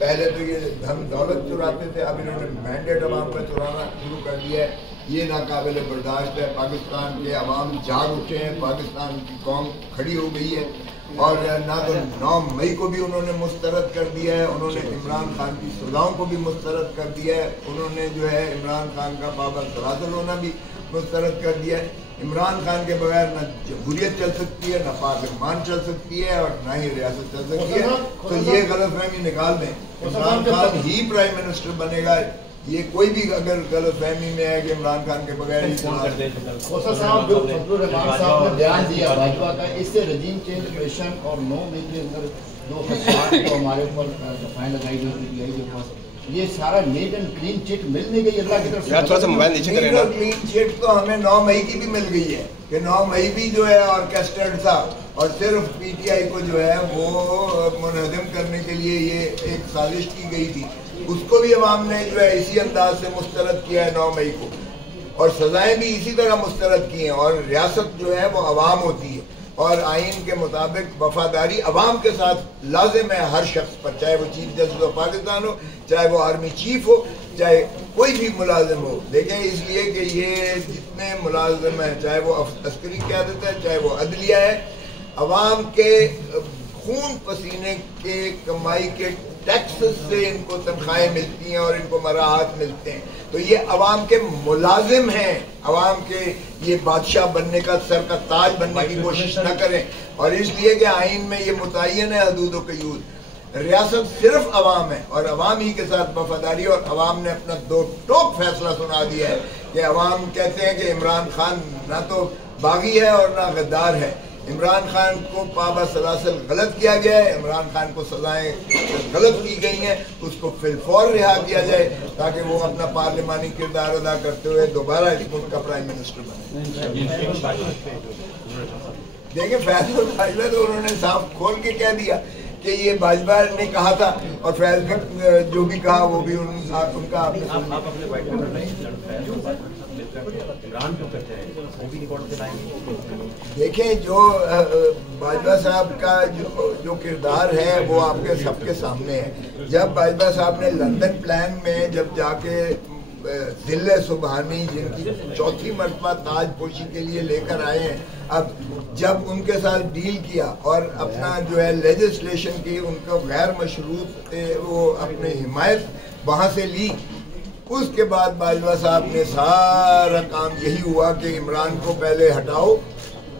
पहले तो ये धन दौलत चुराते थे, अब इन्होंने मैंडेट अवाम का चुराना शुरू कर दिया है। ये नाकाबिल बर्दाश्त है। पाकिस्तान के अवाम जाग उठे हैं, पाकिस्तान की कौम खड़ी हो गई है। और ना तो 9 मई को भी उन्होंने मुस्तरद कर दिया है, उन्होंने इमरान खान की सज़ाओं को भी मुस्तरद कर दिया है, उन्होंने जो है इमरान खान का पाबंद सरासर होना भी मुस्तरद कर दिया है। इमरान खान के बगैर ना जमहूरियत चल सकती है, ना पाकिस्तान चल सकती है और ना ही रियासत चल सकती है। तो ये गलतफहमी निकाल दें, इमरान खान ही प्राइम मिनिस्टर बनेगा। ये कोई भी अगर गलतफहमी में है कि इमरान खान के बगैर ही खोसा साहब जो फजलुर्रहमान साहब ने बयान दिया भाजपा का, इससे रजीम चेंज मिशन और 9 मई के अंदर जो खदशात को हमारे ऊपर फाइन लगाई गई PTI के पास, ये सारा नीट एंड क्लीन चिट मिल नहीं गई अल्लाह की तरफ से। थोड़ा सा मोबाइल नीचे करें ना। क्लीन चिट तो हमें 9 मई की भी मिल गई है कि 9 मई भी जो है ऑर्केस्ट्रेड था और सिर्फ PTI को जो है वो मुनहज़म करने के लिए ये एक साजिश की गई थी। उसको भी अवाम ने जो है इसी अंदाज से मुस्तरद किया है 9 मई को, और सजाएं भी इसी तरह मुस्तरद की हैं। और रियासत जो है वो अवाम होती है और आइन के मुताबिक वफादारी अवाम के साथ लाजिम है हर शख्स पर, चाहे वो चीफ जस्टिस ऑफ पाकिस्तान हो, चाहे वो आर्मी चीफ हो, चाहे कोई भी मुलाजिम हो। देखें, इसलिए कि ये जितने मुलाजिम हैं, चाहे वो अस्करी क़यादत है, चाहे वो अदलिया है, अवाम के खून पसीने के कमाई के टैक्स से इनको तनख्वाहें मिलती हैं और इनको मराहत मिलते हैं। तो ये अवाम के मुलाजिम हैं, अवाम के ये बादशाह बनने का, सर का ताज बनने की कोशिश न करें। और इसलिए कि आइन में ये मुतय्यन है हदूद व क़यूद, रियासत सिर्फ अवाम है और अवाम ही के साथ वफादारी। और अवाम ने अपना दो टोक फैसला सुना दिया है कि अवाम कहते हैं कि इमरान खान ना तो बागी है और ना गद्दार है। इमरान खान को पाबा सलासल गलत किया गया है, इमरान खान को सजाएं गलत की गई हैं, उसको फिलफौर रिहा किया जाए ताकि वो अपना पार्लिमानी किरदार अदा करते हुए दोबारा इस मुल्क का प्राइम मिनिस्टर बने। देखिए, फैसला तो उन्होंने साफ खोल के कह दिया कि ये भाजपा ने कहा था और फैज ने जो भी कहा वो भी उनका देखें। जो भाजपा साहब का जो किरदार है वो आपके सबके सामने है। जब भाजपा साहब ने लंदन प्लान में जब जाके जिले सुबहानी जिनकी चौथी मरतबा ताजपोशी के लिए लेकर आए हैं, अब जब उनके साथ डील किया और अपना जो है लेजिस्लेशन की उनको गैर मशरूत वो अपनी हिमायत वहाँ से ली, उसके बाद बाजवा साहब ने सारा काम यही हुआ कि इमरान को पहले हटाओ,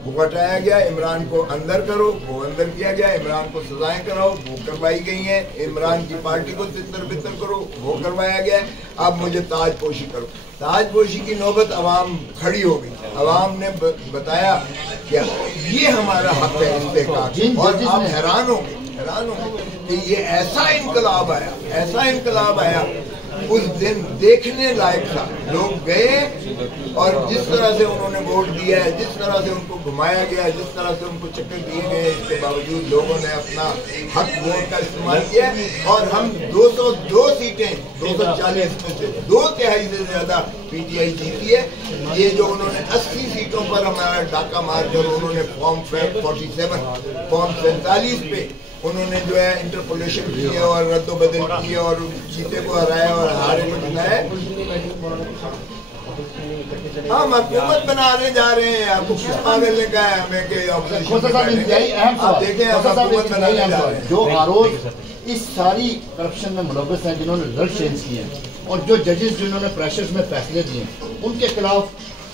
वो हटाया गया, इमरान को अंदर करो, वो अंदर किया गया, इमरान को सजाएं कराओ, वो करवाई गई हैं, इमरान की पार्टी को तितर बितर करो, वो करवाया गया। अब मुझे ताजपोशी करो। ताजपोशी की नौबत अवाम खड़ी हो गई। अवाम ने बताया क्या ये हमारा हक है इस्तेहकाक की, और आप हैरान होंगे कि ये ऐसा इनकलाब आया, ऐसा इनकलाब आया, उस दिन देखने लायक था। लोग गए और जिस तरह से उन्होंने वोट दिया है, जिस तरह से उनको घुमाया गया, जिस तरह से उनको चक्कर दिए गए, इसके बावजूद लोगों ने अपना हक वोट का इस्तेमाल किया और हम 202 सीटें 240 में से 2/3 से ज्यादा PTI जीती है। ये जो उन्होंने 80 सीटों पर हमारा डाका मार कर उन्होंने फॉर्म 47 फॉर्म 47 पे उन्होंने जो है इंटरपोलेशन की है और रद्दोबदल की है और जीते को हराया और हारे को जिताया। हम हुकूमत बनाने जा रहे हैं। आपको किस पागल ने कहा है हमें कि आप देखें, हम हुकूमत बनाने जा रहे हैं। जो आरोप इस सारी करप्शन में मुलव्वस हैं, जिन्होंने रिजल्ट चेंज किए हैं और जो जजेस जिन्होंने प्रेशर्स में फैसले दिए, उनके खिलाफ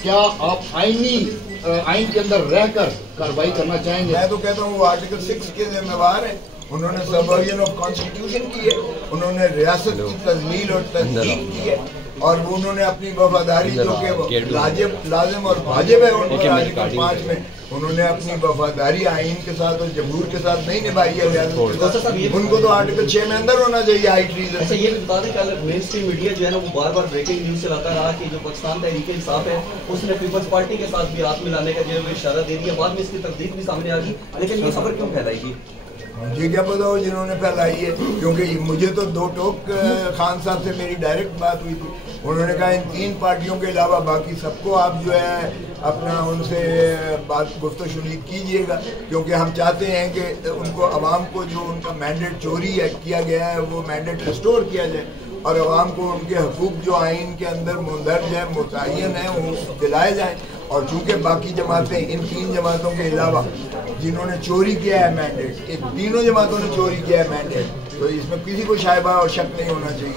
क्या आप आइन के अंदर रहकर कार्रवाई करना चाहेंगे? मैं तो कहता हूँ वो आर्टिकल 6 के जिम्मेवार है। उन्होंने सबवर्जन ऑफ कॉन्स्टिट्यूशन की है, उन्होंने रियासत की तजलील और तस्दीक की है और वो उन्होंने अपनी वफादारी जो कि लाजिम और वाजिब है उनको आर्टिकल 5 में, उन्होंने अपनी वफादारी आइन के साथ और जमहूर के साथ नहीं निभाई है। उनको तो आर्टिकल 6 में अंदर होना चाहिए हाई ट्रीजन। अच्छा, ये बता दें कल मेन स्ट्रीम मीडिया जो है ना वो बार बार ब्रेकिंग न्यूज चलाता रहा कि जो पाकिस्तान तहरीक-ए-इंसाफ है उसने पीपल्स पार्टी के साथ भी हाथ मिलाने का जो इशारा दे दिया। बाद में इसकी तस्दीक भी सामने आ गई, लेकिन ये खबर क्यों फैलाई गई? मुझे क्या पता हो जिन्होंने फैलाई है, क्योंकि मुझे तो दो टोक खान साहब से मेरी डायरेक्ट बात हुई थी। उन्होंने कहा इन 3 पार्टियों के अलावा बाकी सबको आप जो है अपना उनसे बात गुफ्तशुनीद कीजिएगा, क्योंकि हम चाहते हैं कि उनको अवाम को जो उनका मैंडेट चोरी किया गया है वो मैंडेट रिस्टोर किया जाए और अवाम को उनके हकूक़ जो आइन के अंदर मुंदरज है, मुतय्यन है, वो दिलाए जाएँ। और चूँकि बाकी जमातें इन 3 जमातों के अलावा जिन्होंने चोरी किया है मैंडेट, इन तीनों जमातों ने चोरी किया है मैंडेट, तो इसमें किसी को शायबा और शक नहीं होना चाहिए।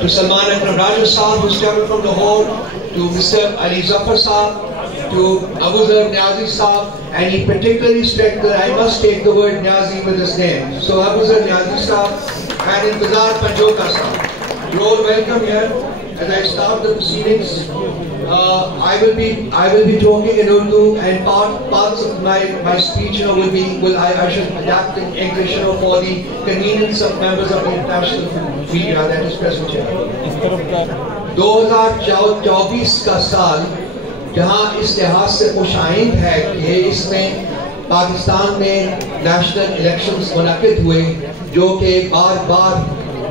To Salman and Raja Saab, who's coming from Lahore, to Mr. Ali Zafar Saab, to Abu Dhar Niazi Saab, and he particularly stressed that I must take the word Niazi with his name. So Abu Dhar Niazi Saab and Intizar Panjoka Saab, you're all welcome here. As I start the proceedings, I will be talking in Urdu, and parts of my speech, I should adapt in English, for the convenience of members of the international media that is present here. 2024 का साल जहां इस लिहाज से खुशाइंद है कि इसमें पाकिस्तान में नेशनल इलेक्शंस मुनक्किद हुए जो कि बार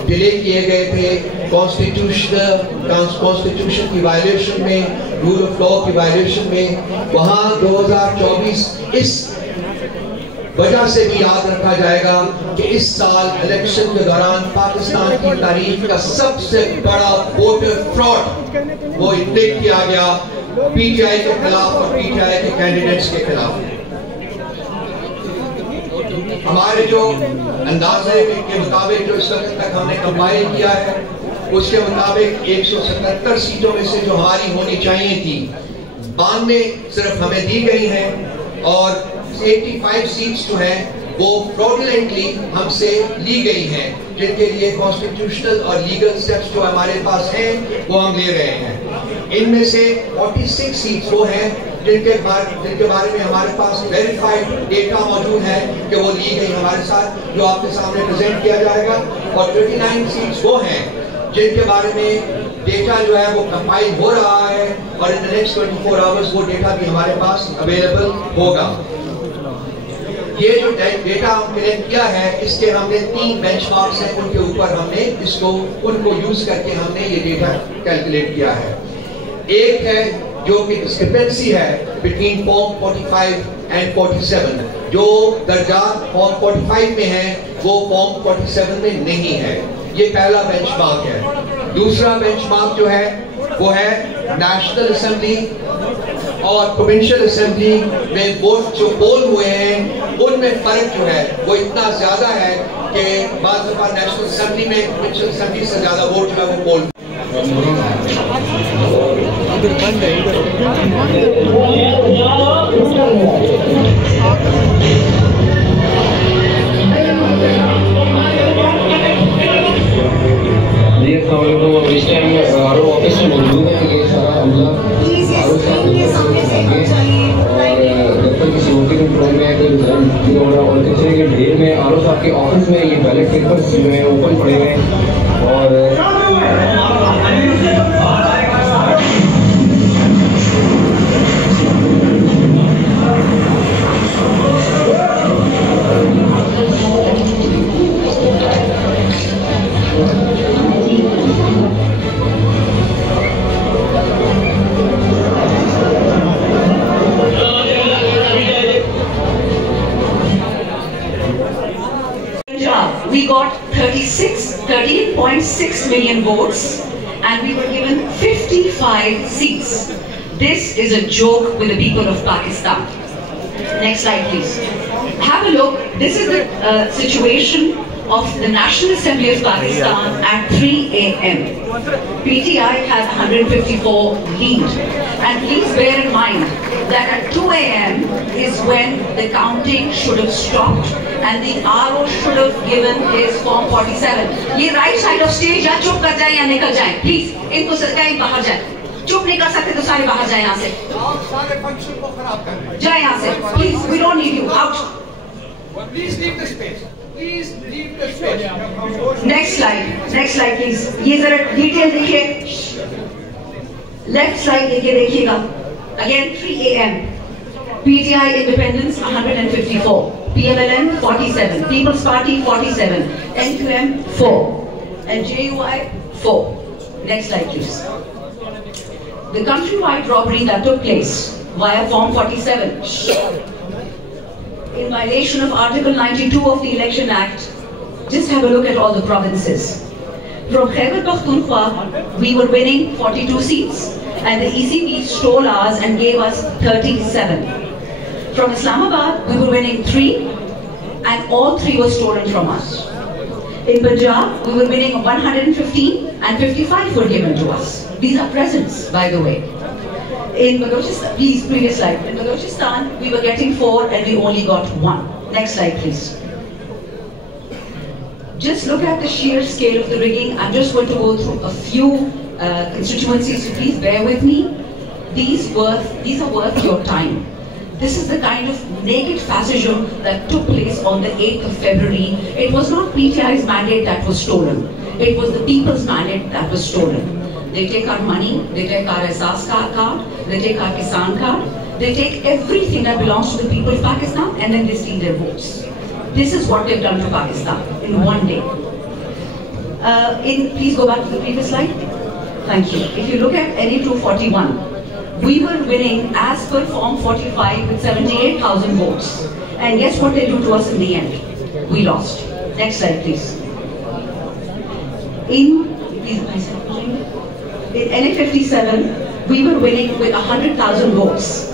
डिले किए गए थे, कॉन्स्टिट्यूशन की वायलेशन में, रूल ऑफ लॉ की वायलेशन में। वहाँ 2024 इस वजह से भी याद रखा जाएगा कि इस साल इलेक्शन के दौरान पाकिस्तान की तारीख का सबसे बड़ा वोटर फ्रॉड वो इंडिक किया गया PTI के खिलाफ और PTI के कैंडिडेट्स के खिलाफ। हमारे जो अंदाजे के मुताबिक जो इस वक्त तक हमने कंपाइल किया है उसके मुताबिक 177 सीटों में से जो हमारी होनी चाहिए थी 92 सिर्फ हमें दी गई हैं और 85 सीट्स जो हैं वो फ्रॉडुलेंटली हमसे ली गई हैं, जिनके लिए कॉन्स्टिट्यूशनल और लीगल स्टेप्स जो हमारे पास हैं वो हम ले रहे हैं। इनमें से 46 सीट्स वो हैं जिनके बारे में हमारे पास वेरीफाइड डेटा मौजूद है कि वो ली गई हमारे साथ, जो आपके सामने प्रेजेंट किया जाएगा, और 29 सीट्स वो हैं जिनके बारे में डेटा जो है वो कंपाइल हो रहा है और इन द नेक्स्ट 24 आवर्स वो डेटा भी हमारे पास अवेलेबल होगा। ये जो डेटा हम कलेक्ट किया है इसके हमने 3 बेंचमार्क्स हैं, उनके ऊपर हमने उनको यूज करके हमने ये डेटा कैलकुलेट किया है। एक है जो कि डिस्क्रिपेंसी है बिटवीन फॉर्म 45 एंड 47, जो दर्जात फॉर्म 45 में है वो फॉर्म 47 में नहीं है। ये पहला बेंचमार्क है। दूसरा बेंचमार्क जो है वो है नेशनल असेंबली और प्रोविंशियल असेंबली में वोट जो पोल हुए हैं उनमें फर्क जो है वो इतना ज्यादा है कि बाज़ दफा नेशनल असेंबली में प्रोविंशियल असेंबली से ज्यादा वोट जो है वो पोल। इस टाइम आरओ ऑफिस में मौजूद है। ये सारा अमला आरओ साहब और जब तक किसी कंट्रोल में है और तीसरे के ढेर में आरओ साहब के ऑफिस में ये बैलेट पेपर्स जो है ओपन पड़े हुए हैं और we got 13.6 million votes and we were given 55 seats. This is a joke with the people of Pakistan. Next slide please. Have a look. This is the situation of the National Assembly of Pakistan at 3 a.m. PTI has 154 lead. And please bear in mind that at 2 a.m. is when the counting should have stopped and the RO should have given his form 47. ये right side of stage या चुप कर जाए या निकल जाए, please. इनको सरकारी बाहर जाए. चुप नहीं कर सकते तो सारे बाहर जाए यहाँ से. सारे फंक्शन को खराब कर रहे हैं. जाए यहाँ से, please. We don't need you. Out. Please leave the space. Please leave the space. Next slide please. ये जरा detail देखिए. Left side देखिएगा. Again 3 a.m. PTI Independence 154, PMLN 47, People's Party 47, NQM 4, and JUI 4. Next slide please. The countrywide robbery that took place via Form 47 in violation of Article 92 of the Election Act. Just have a look at all the provinces. From Khyber Pakhtunkhwa, we were winning 42 seats and the ECB stole ours and gave us 37. From Islamabad, we were winning 3 and all 3 were stolen from us. In Punjab, we were winning 115 and 55 were given to us. These are presents, by the way. In Balochistan, please, previous slide. In Balochistan, we were getting 4 and we only got 1. Next slide, please. Just look at the sheer scale of the rigging. I'm just going to go through a few constituencies, so please bear with me. These are worth your time. This is the kind of naked fascism that took place on the 8th of February. It was not PTI's mandate that was stolen. It was the people's mandate that was stolen. They take our money, they take our Asas card, they take our Kisan card, they take everything that belongs to the people of Pakistan and then they steal their votes. This is what they've done to Pakistan in one day. Please go back to the previous slide. Thank you. If you look at NE 241, we were winning as per Form 45 with 78,000 votes. And guess what they do to us in the end? We lost. Next slide, please. In NE 57, we were winning with 100,000 votes.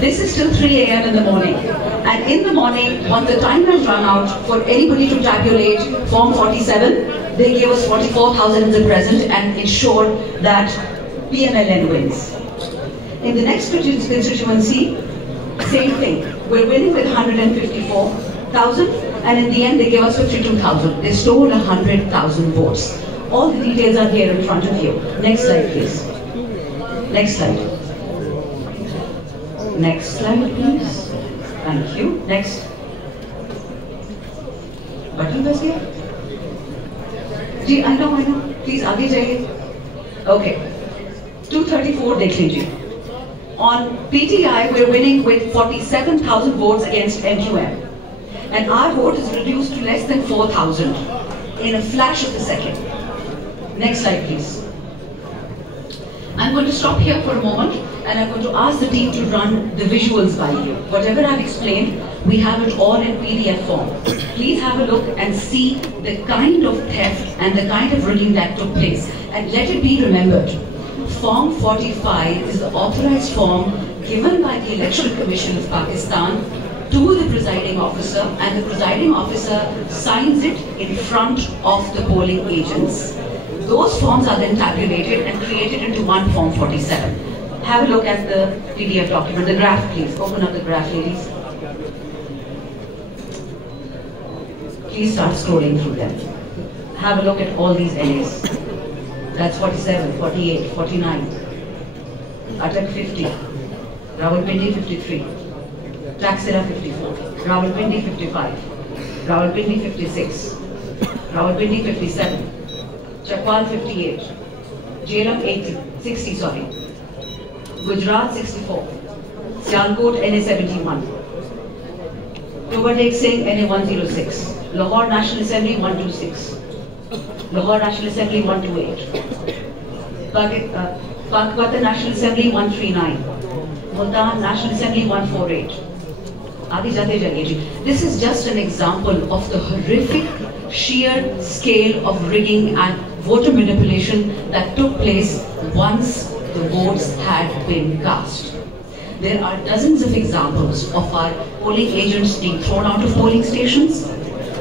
This is still 3 a.m. in the morning. And in the morning, once the time has run out for anybody to tabulate Form 47, they gave us 44,000 as a present and ensured that PMLN wins. In the next constituency, same thing. We're winning with 154,000 and in the end they gave us 52,000. They stole 100,000 votes. All the details are here in front of you. Next slide, please. Next slide. Next slide, please. Thank you. Next. Button bas gaya? Ji, I know. Please, aage jaiye. Okay. 234 dekh lijiye. On PTI, we're winning with 47,000 votes against NQM. And our vote is reduced to less than 4,000 in a flash of a second. Next slide, please. I'm going to stop here for a moment and I'm going to ask the team to run the visuals by you. Whatever I've explained, we have it all in PDF form. Please have a look and see the kind of theft and the kind of rigging that took place. And let it be remembered, Form 45 is the authorized form given by the Electoral Commission of Pakistan to the presiding officer, and the presiding officer signs it in front of the polling agents. Those forms are then tabulated and created into one Form 47. Have a look at the PDF document, the graph please. Open up the graph, ladies. Please start scrolling through them. Have a look at all these NAs. That's 47, 48, 49, Atak 50, Rawalpindi 53, Taxila 54, Rawalpindi 55, Rawalpindi 56, Rawalpindi 57, Chakwal 58, Jhelum 60, Gujarat 64, Sialkot NA 71, Tobatek Singh NA 106, Lahore National Assembly 126, Lahore National Assembly 128, Pakatan National Assembly 139, Multan National Assembly 148. This is just an example of the horrific sheer scale of rigging and voter manipulation that took place once the votes had been cast. There are dozens of examples of our polling agents being thrown out of polling stations.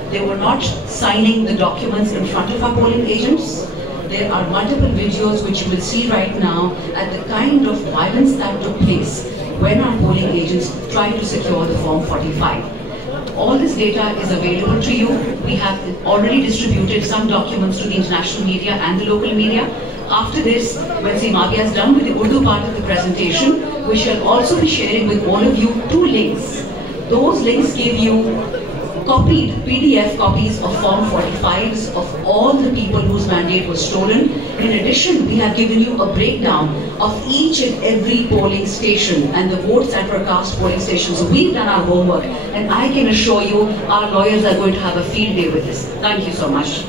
They were not signing the documents in front of our polling agents. There are multiple videos which you will see right now at the kind of violence that took place when our polling agents tried to secure the Form 45. All this data is available to you. We have already distributed some documents to the international media and the local media. After this, when Simavia is done with the Urdu part of the presentation, we shall also be sharing with all of you 2 links. Those links give you copied PDF copies of Form 45s of all the people whose mandate was stolen. In addition, we have given you a breakdown of each and every polling station and the votes that were cast polling stations. So we've done our homework, and I can assure you our lawyers are going to have a field day with this. Thank you so much.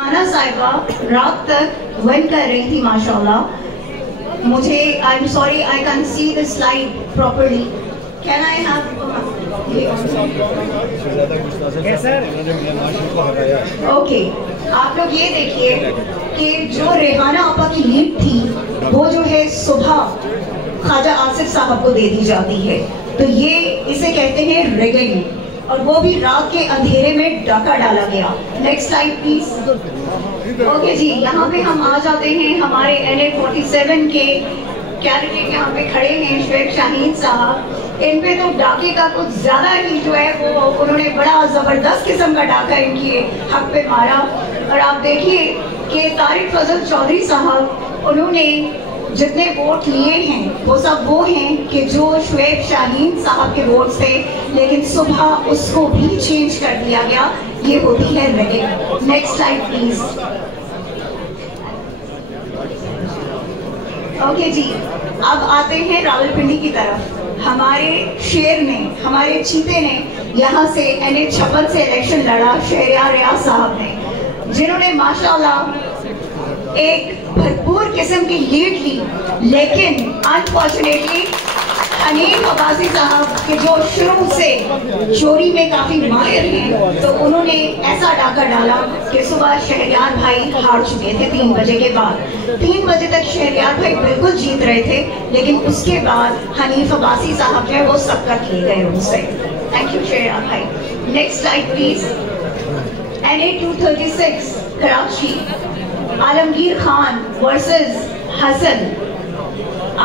आना साहिबा रात तक वन कर रही थी माशाल्लाह. मुझे I'm sorry I can't see the slide properly. Can I have Okay. आप लोग ये देखिए कि जो रेहाना आपा की लीड थी वो जो है सुबह ख्वाजा आसिफ साहब को दे दी जाती है. तो ये इसे कहते हैं रिगिंग, और वो भी रात के अंधेरे में डाका डाला गया. Next slide please. ओके जी, यहाँ पे हम आ जाते हैं हमारे NA 47 के कैंडिडेट यहाँ पे खड़े हैं, शुएब शाहीन साहब. इन पे तो डाके का कुछ ज्यादा ही जो है वो उन्होंने बड़ा जबरदस्त किस्म का डाका इनके हक पे मारा. और आप देखिए कि तारिक फजल चौधरी साहब, उन्होंने जितने वोट लिए हैं वो सब वो हैं कि जो शुएब शाहीन साहब के वोट थे, लेकिन सुबह उसको भी चेंज कर दिया गया. ये होती है rigging. Next slide please. Okay ji, अब आते हैं रावलपिंडी की तरफ. हमारे शेर ने, हमारे चीते ने यहाँ से NA 56 से इलेक्शन लड़ा, शहरियार रियाज साहब ने, जिन्होंने माशाल्लाह एक भरपूर किस्म की लीड ली. लेकिन अनफॉर्चुनेटली हनीफ अब्बासी साहब के जो शुरू से चोरी में काफी माहिर हैं, तो उन्होंने ऐसा डाका डाला कि सुबह शहरियार भाई हार चुके थे 3 बजे के बाद. 3 बजे तक शहरियार भाई बिल्कुल जीत रहे थे, लेकिन उसके बाद हनीफ अब्बासी साहब जो है वो सबकत ले गए उनसे. थैंक यू शहरियार भाई. Next slide please. NA 236 Karachi, Alamgir Khan versus Hassan.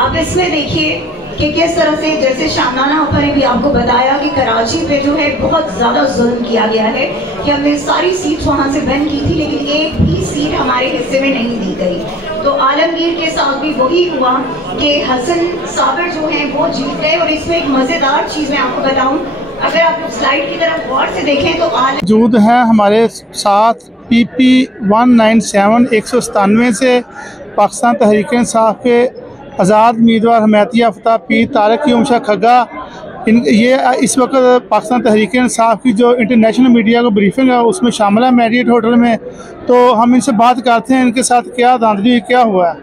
आप इसमें देखिए कि किस तरह से, जैसे शामनाना आपा ने भी आपको बताया कि कराची पे जो है बहुत ज़्यादा जुल्म किया गया है, कि हमने सारी सीट वहाँ से बैन की थी, लेकिन एक भी सीट हमारे हिस्से में नहीं दी गई. तो आलमगीर के साथ भी वही हुआ कि हसन साबिर जो हैं वो जीत गए. और इसमें एक मज़ेदार चीज़ मैं आपको बताऊँ, अगर आप स्लाइड की तरफ गौर से देखें तो मौजूद है हमारे साथ PP 197 197 से पाकिस्तान तहरीक इंसाफ के आज़ाद उम्मीदवार हमायती याफ्ता पीर तारिक शाह खग्गा. ये इस वक्त पाकिस्तान तहरीक इंसाफ की जो इंटरनेशनल मीडिया को ब्रीफिंग है उसमें शामिल है मैरियट होटल में. तो हम इनसे बात करते हैं इनके साथ क्या धांधली क्या हुआ है.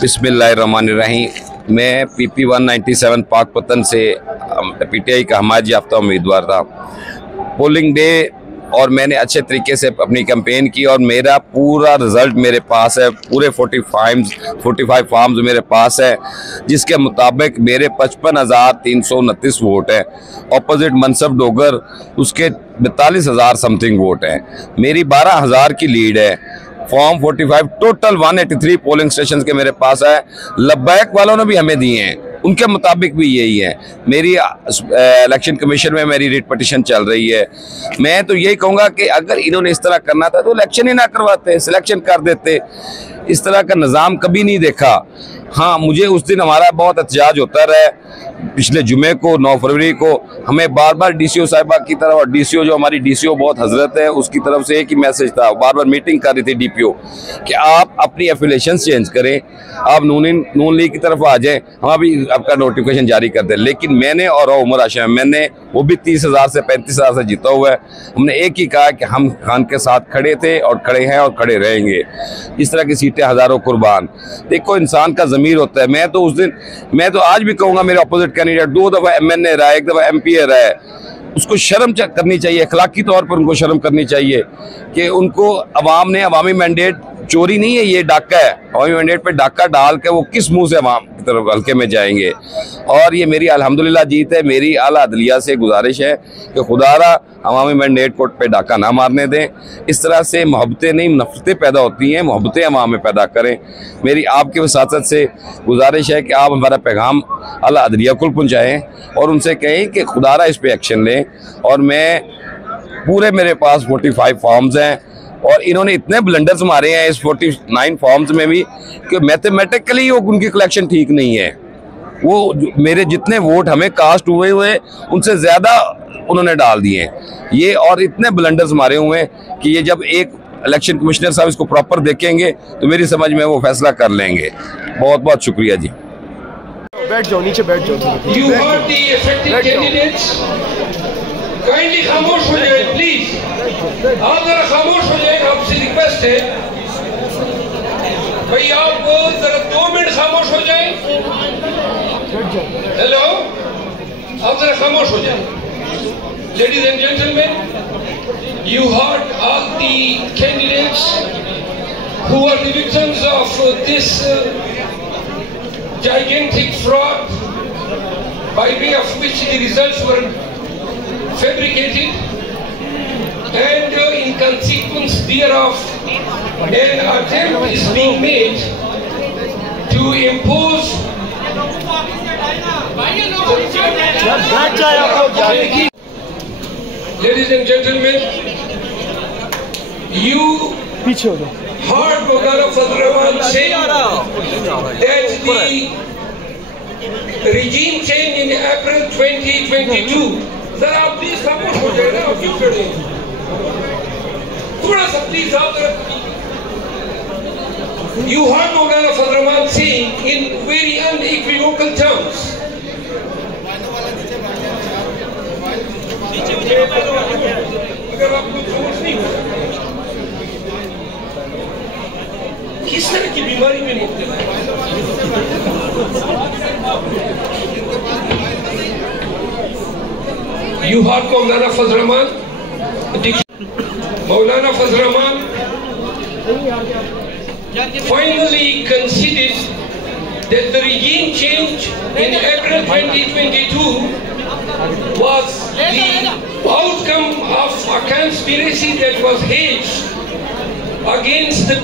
बिस्मिल्लाहिर्रहमानिर्रहीम. मैं PP 197 पाकपतन से PTI का हमायत याफ्ता उम्मीदवार था. पोलिंग डे और मैंने अच्छे तरीके से अपनी कैंपेन की और मेरा पूरा रिज़ल्ट मेरे पास है. पूरे 45 फॉर्म्स मेरे पास है, जिसके मुताबिक मेरे 55,329 वोट हैं. अपोजिट मनसब डोगर उसके 42,000 समथिंग वोट हैं. मेरी 12,000 की लीड है. फॉर्म 45 टोटल 183 पोलिंग स्टेशन के मेरे पास है. लब्बैक वालों ने भी हमें दिए हैं, उनके मुताबिक भी यही है. मेरी इलेक्शन कमीशन में मेरी रिट पटिशन चल रही है. मैं तो यही कहूँगा कि अगर इन्होंने इस तरह करना था तो इलेक्शन ही ना करवाते, सिलेक्शन कर देते. इस तरह का निज़ाम कभी नहीं देखा. हाँ, मुझे उस दिन हमारा बहुत एहतजाज होता रहा. पिछले जुमे को 9 फरवरी को हमें बार बार डीसीओ साहिबा की तरफ, और डीसीओ जो हमारी डीसीओ बहुत हजरत है उसकी तरफ से एक ही मैसेज था, बार बार मीटिंग कर रही थी डीपीओ कि आप अपनी एफिलिएशन चेंज करें, आप नून लीग की तरफ आ जाएं, हम अभी आपका नोटिफिकेशन जारी कर दें। लेकिन मैंने और उमर आशम मैंने, वो भी 30,000 से 35,000 से जीता हुआ है, हमने एक ही कहा कि हम खान के साथ खड़े थे और खड़े हैं और खड़े रहेंगे। इस तरह की सीटें हज़ारों कुर्बान। देखो इंसान का ज़मीर होता है। मैं तो आज भी कहूँगा मेरे अपोजिट कैंडिडेट 2 दफ़ा MNA रहा है, 1 दफ़ा MP रहा है, उसको शर्म करनी चाहिए, अखलाकी तौर पर उनको शर्म करनी चाहिए कि उनको अवाम ने, अवामी मैंडेट चोरी नहीं है, ये डाका है, अवामी मैंडेट पे डाका डाल के वो किस मुंह से अवाम की तरफ हल्के में जाएंगे। और ये मेरी अल्हम्दुलिल्लाह जीत है। मेरी आला अदलिया से गुजारिश है कि खुदारा अवामी मैंडेट कोर्ट पे डाका ना मारने दें। इस तरह से मोहब्बतें नहीं नफरतें पैदा होती हैं, मोहब्बतें अवाम में पैदा करें। मेरी आपके वसातत से गुजारिश है कि आप हमारा पैगाम आला अदलिया को पहुँचाएँ और उनसे कहें कि खुदारा इस पर एक्शन लें। और मैं पूरे, मेरे पास 45 फॉर्म्स हैं और इन्होंने इतने ब्लंडर्स मारे हैं इस 49 फॉर्म्स में भी कि मैथमेटिकली उनकी कलेक्शन ठीक नहीं है। वो मेरे जितने वोट हमें कास्ट हुए उनसे ज़्यादा उन्होंने डाल दिए हैं ये, और इतने ब्लंडर्स मारे हुए हैं कि ये जब एक इलेक्शन कमिश्नर साहब इसको प्रॉपर देखेंगे तो मेरी समझ में वो फैसला कर लेंगे। बहुत बहुत शुक्रिया जी। बैठ जाओ, नीचे बैठ जाओ। You heard the effective candidates. Kindly खामोश हो जाए प्लीज, आप जरा खामोश हो जाए, आपसे रिक्वेस्ट है भाई, आप जरा 2 मिनट खामोश हो जाए। हेलो, आप जरा खामोश हो जाए। Ladies and gentlemen, you heard all the candidates who are the victims of this gigantic fraud, by way of which the results were fabricated, and in consequence thereof an attempt is being made to impose Ladies and gentlemen, you heard Maulana Fazl Rahman say that the regime change in April 2022, जरा आप प्लीज खामोश हो जाए ना, आप क्यों खड़े हैं? थोड़ा सा प्लीज आप जरा। You heard Maulana Fazl Rahman saying in very unequivocal terms अगर आप लोग खामोश नहीं हो किस तरह की बीमारी में मुब्तला है? You heard Maulana Fazl Rahman. Maulana Fazl Rahman finally conceded that the regime change in April 2022 was the outcome of a conspiracy that was staged against the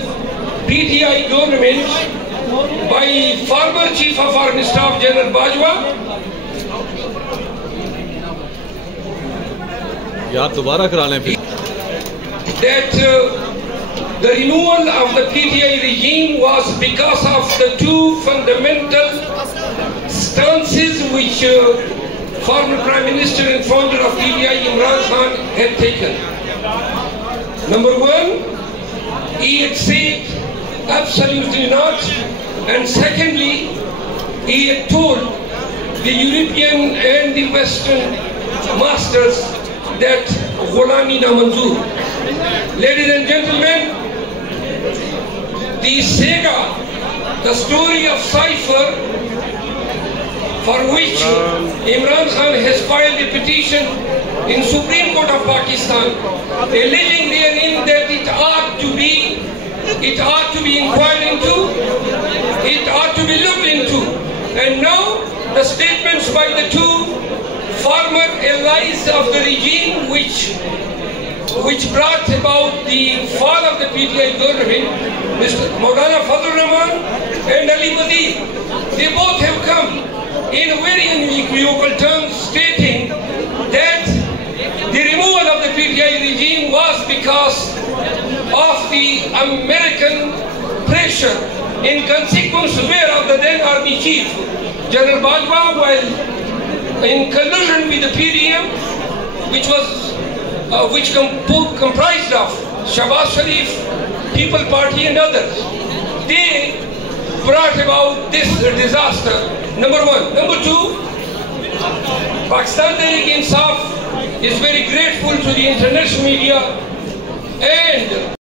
PTI government by former Chief of Army Staff General Bajwa. यार दोबारा करा लें फिर। That the removal of the PTI regime was because of the 2 fundamental stances which former Prime Minister and founder of PTI Imrankhan had taken. Number 1, he had said absolutely not, and secondly, he had told the European and the Western masters that Gholami na manzoor. Ladies and gentlemen, the saga, the story of Cypher, for which Imrankhan has filed a petition in Supreme Court of Pakistan, alleging therein that it ought to be inquired into, it ought to be looked into, and now the statements by the 2 former allies of the regime which brought about the fall of the PTI government, Mr. Maulana Fazl Rahman and Ali Wazir, they both have come in very unequivocal terms stating that the removal of the PTI regime was because of the American pressure in consequence whereof the then Army Chief, General Bajwa, while in collusion with the PDM, which comprised of Shahbaz Sharif, People Party and others, they brought about this disaster, number one. Number two, Pakistan Tehreek-e-Insaf is very grateful to the international media and